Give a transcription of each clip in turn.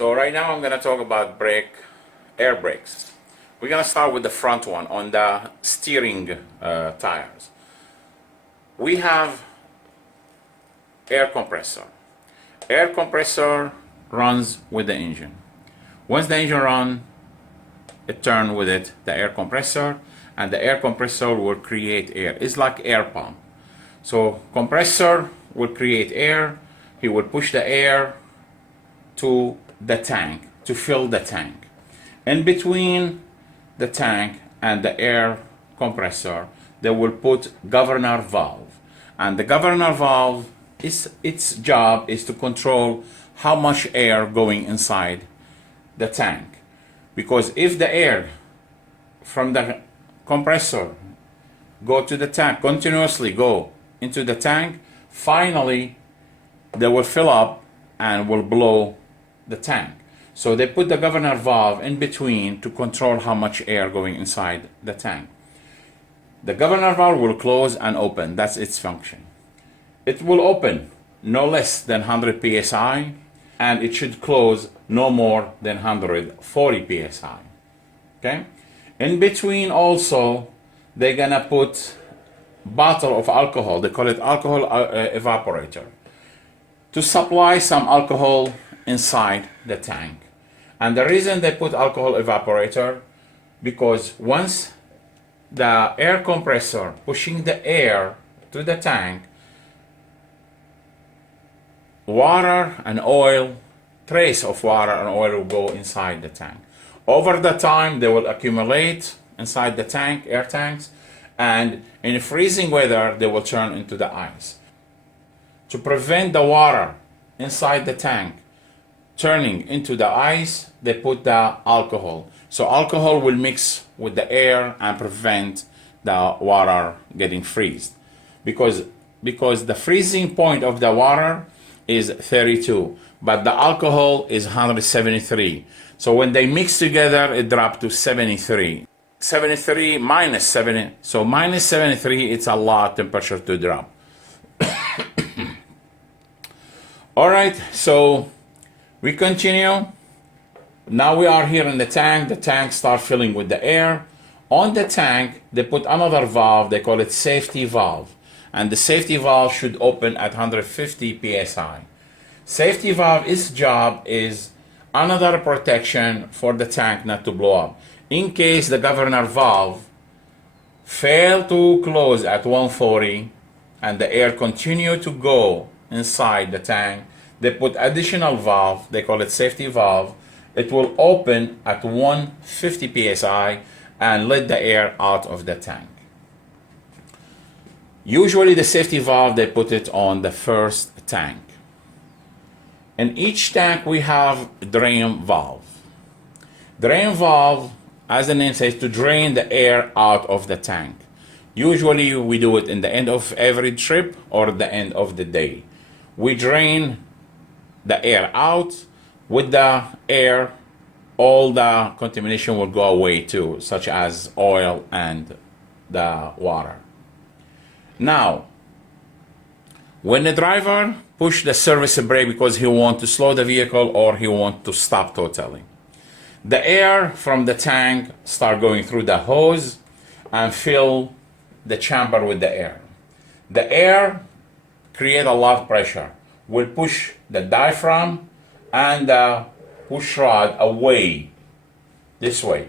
So right now I'm going to talk about air brakes. We're going to start with the front one on the steering tires. We have air compressor. Air compressor runs with the engine. Once the engine runs, it turns with it the air compressor, and the air compressor will create air. It's like air pump. So compressor will create air. He will push the air to the tank to fill the tank. In between the tank and the air compressor, they will put governor valve, and the governor valve its job is to control how much air going inside the tank. Because if the air from the compressor go to the tank, continuously go into the tank, finally they will fill up and will blow the tank. So they put the governor valve in between to control how much air going inside the tank. The governor valve will close and open. That's its function. It will open no less than 100 psi, and it should close no more than 140 psi. Okay? In between also, they're gonna put bottle of alcohol. They call it alcohol evaporator, to supply some alcohol inside the tank. And the reason they put alcohol evaporator, because once the air compressor pushing the air to the tank, water and oil, trace of water and oil will go inside the tank. Over the time, they will accumulate inside the tank, air tanks, and in freezing weather, they will turn into the ice. To prevent the water inside the tank turning into the ice, they put the alcohol. So alcohol will mix with the air and prevent the water getting freezed. Because the freezing point of the water is 32, but the alcohol is 173. So when they mix together, it drops to 73. 73 minus 70, so minus 73, it's a lot temperature to drop. All right, so we continue. Now we are here in the tank. The tank starts filling with the air. On the tank, they put another valve. They call it safety valve. And the safety valve should open at 150 psi. Safety valve, its job is another protection for the tank not to blow up. In case the governor valve fail to close at 140 and the air continue to go inside the tank, they put additional valve, they call it safety valve. It will open at 150 psi and let the air out of the tank. Usually the safety valve, they put it on the first tank. In each tank we have drain valve. Drain valve, as the name says, to drain the air out of the tank. Usually we do it in the end of every trip or the end of the day. We drain the air out. With the air, all the contamination will go away too, such as oil and the water. Now, when the driver push the service brake because he wants to slow the vehicle or he wants to stop totally, the air from the tank start going through the hose and fill the chamber with the air. The air create a lot of pressure, will push the diaphragm and the push rod away this way.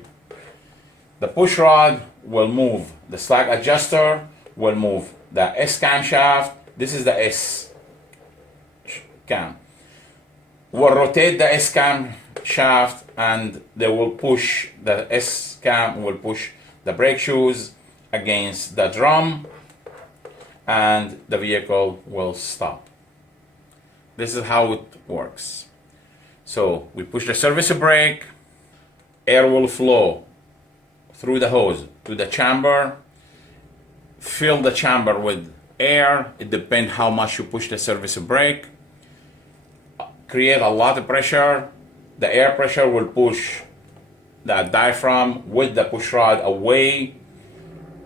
The push rod will move, the slack adjuster will move the S camshaft. This is the S cam. Will rotate the S cam shaft and they will push, the S cam will push the brake shoes against the drum and the vehicle will stop. This is how it works. So we push the service brake, air will flow through the hose to the chamber, fill the chamber with air. It depends how much you push the service brake. Create a lot of pressure. The air pressure will push the diaphragm with the push rod away.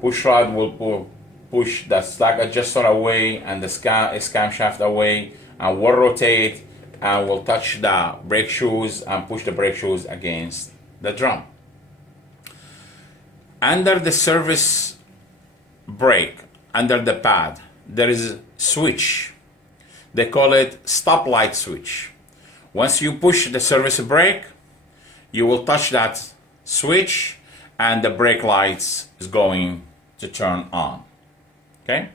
Push rod will push the slack adjuster away and the S camshaft away and will rotate and will touch the brake shoes and push the brake shoes against the drum. Under the service brake, under the pad, there is a switch. They call it stoplight switch. Once you push the service brake, you will touch that switch and the brake lights is going to turn on. Okay?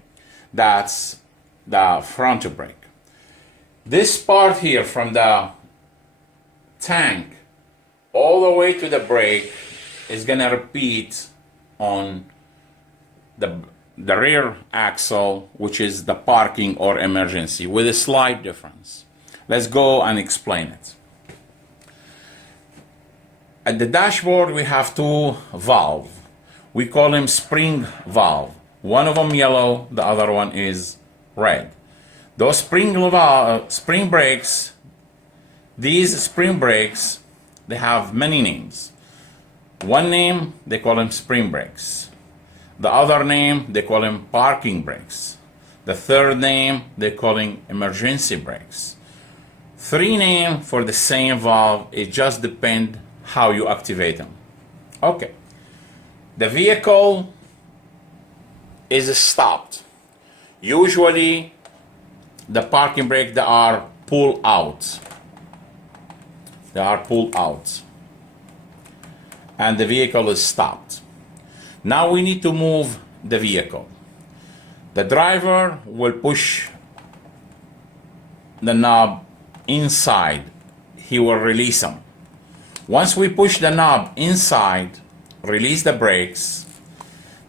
That's the front brake. This part here from the tank all the way to the brake is gonna repeat on the rear axle, which is the parking or emergency, with a slight difference. Let's go and explain it. At the dashboard we have two valves. We call them spring valve. One of them yellow, the other one is red. Those spring brakes, these spring brakes, they have many names. One name, they call them spring brakes. The other name, they call them parking brakes. The third name, they call them emergency brakes. Three names for the same valve, it just depends how you activate them. Okay. The vehicle is stopped. Usually, the parking brake, they are pulled out. They are pulled out. And the vehicle is stopped. Now we need to move the vehicle. The driver will push the knob inside. He will release them. Once we push the knob inside, release the brakes,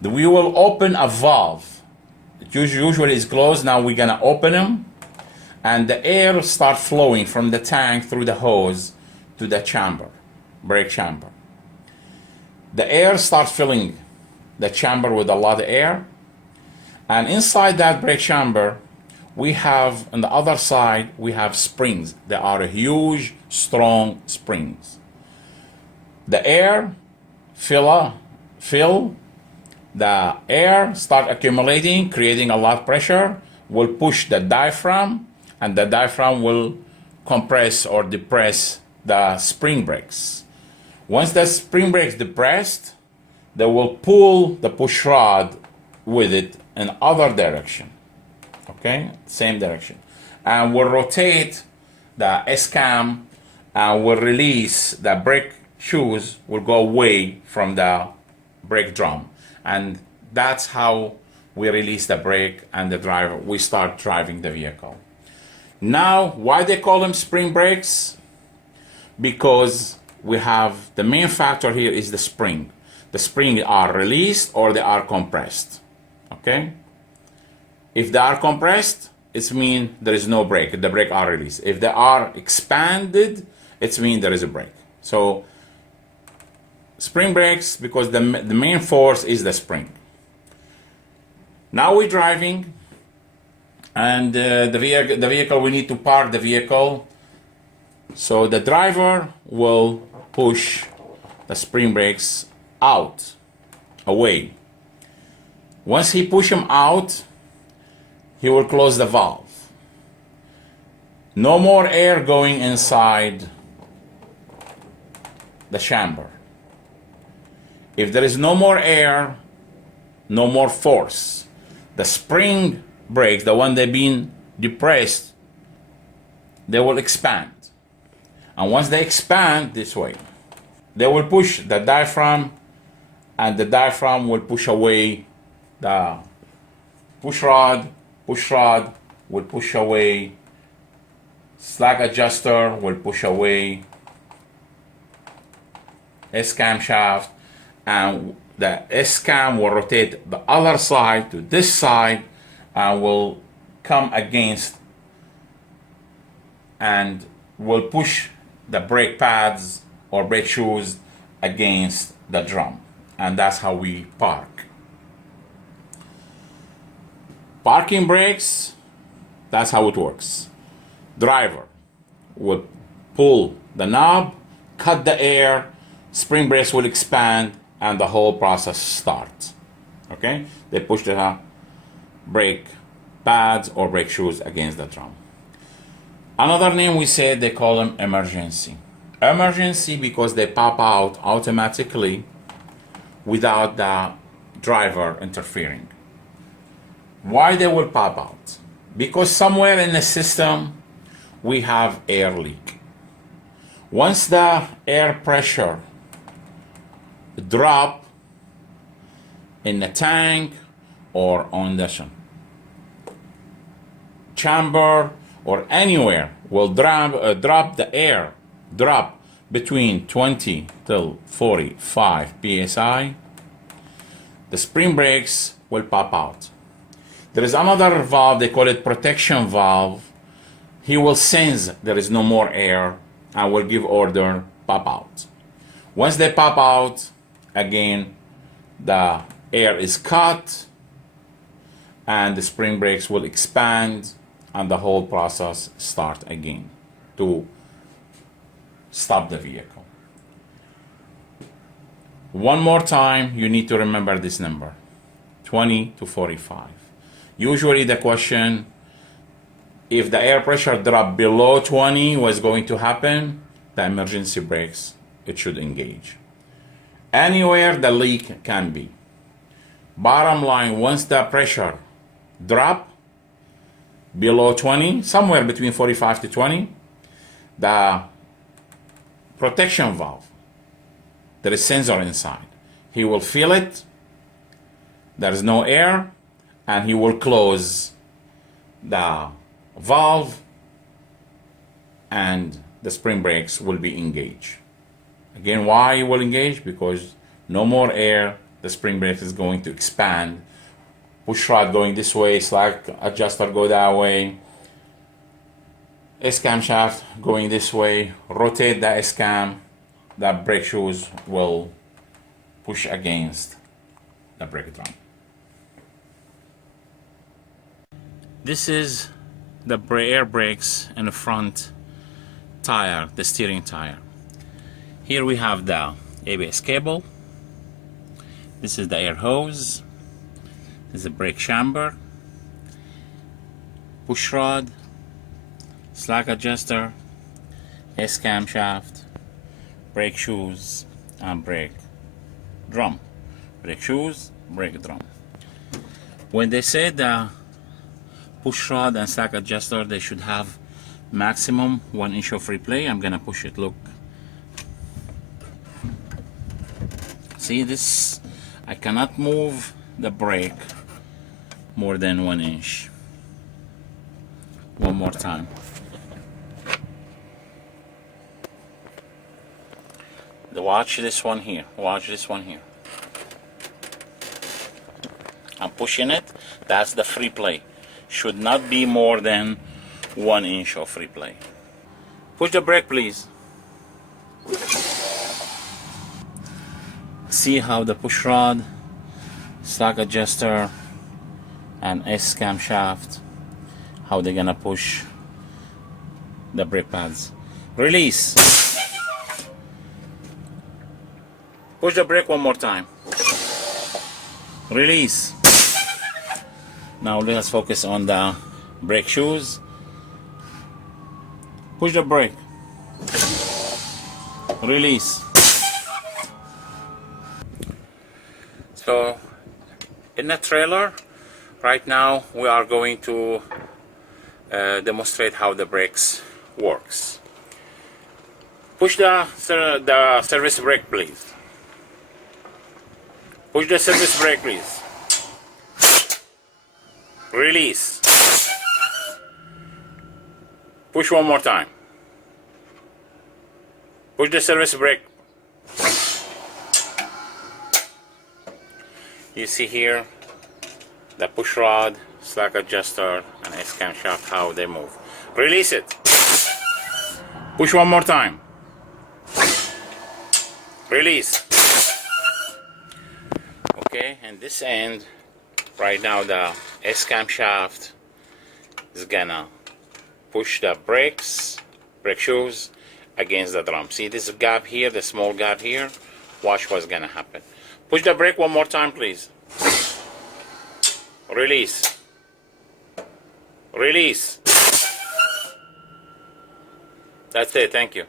we will open a valve. It usually is closed. Now we're gonna open them, and the air start flowing from the tank through the hose to the chamber, brake chamber. The air starts filling the chamber with a lot of air, and inside that brake chamber, we have on the other side we have springs. They are huge, strong springs. The air fill the air start accumulating, creating a lot of pressure, will push the diaphragm, and the diaphragm will compress or depress the spring brakes. Once the spring brakes depressed, they will pull the push rod with it in other direction. Okay, same direction, and will rotate the S-cam and will release the brake shoes, will go away from the brake drum, and that's how we release the brake, and the driver, we start driving the vehicle. Now, why they call them spring brakes? Because we have the main factor here is the spring. The springs are released or they are compressed. Okay? If they are compressed, it means there is no brake. The brake are released. If they are expanded, it means there is a brake. So spring brakes, because the main force is the spring. Now we're driving, and the vehicle, we need to park the vehicle. So the driver will push the spring brakes out, away. Once he push them out, he will close the valve. No more air going inside the chamber. If there is no more air, no more force, the spring brakes, the one they've been depressed, they will expand. And once they expand this way, they will push the diaphragm, and the diaphragm will push away the push rod will push away, slack adjuster will push away, S-cam shaft, and the S-cam will rotate the other side to this side and will come against and will push the brake pads or brake shoes against the drum. And that's how we park. Parking brakes, that's how it works. Driver will pull the knob, cut the air, spring brakes will expand, and the whole process starts. Okay? They push the brake pads or brake shoes against the drum. Another name we said they call them emergency. Emergency because they pop out automatically without the driver interfering. Why they will pop out? Because somewhere in the system we have air leak. Once the air pressure drop in the tank or on the chamber or anywhere will drop the air drop between 20 till 45 psi, the spring brakes will pop out. There is another valve, they call it protection valve. He will sense there is no more air and will give order, pop out. Once they pop out, again, the air is cut and the spring brakes will expand and the whole process start again to stop the vehicle. One more time, you need to remember this number, 20 to 45. Usually the question, if the air pressure drop below 20, what's going to happen? The emergency brakes, it should engage. Anywhere the leak can be. Bottom line, once the pressure drop below 20, somewhere between 45 to 20, the protection valve, there is sensor inside. He will feel it, there is no air, and he will close the valve and the spring brakes will be engaged. Again, why it will engage? Because no more air, the spring brake is going to expand. Push rod going this way, slack adjuster go that way, S-cam shaft going this way, rotate the S-cam, the brake shoes will push against the brake drum. This is the air brakes in the front tire, the steering tire. Here we have the ABS cable. This is the air hose. This is the brake chamber, push rod, slack adjuster, S-cam shaft, brake shoes, and brake drum. Brake shoes, brake drum. When they say the push rod and slack adjuster, they should have maximum 1 inch of free play. I'm gonna push it, look. See this? I cannot move the brake more than 1 inch. One more time. Watch this one here. Watch this one here. I'm pushing it. That's the free play. Should not be more than 1 inch of free play. Push the brake, please. See how the push rod, slack adjuster, and S-cam shaft, how they're gonna push the brake pads. Release. Push the brake one more time. Release. Now let's focus on the brake shoes. Push the brake. Release. So in the trailer, right now we are going to demonstrate how the brakes works. Push the service brake, please. Push the service brake, please. Release. Push one more time. Push the service brake. You see here the push rod, slack adjuster, and S-cam shaft, how they move. Release it. Push one more time. Release. Okay, and this end, right now the S-cam shaft is gonna push the brakes, brake shoes against the drum. See this gap here, the small gap here? Watch what's gonna happen. Push the brake one more time, please. Release. Release. That's it. Thank you.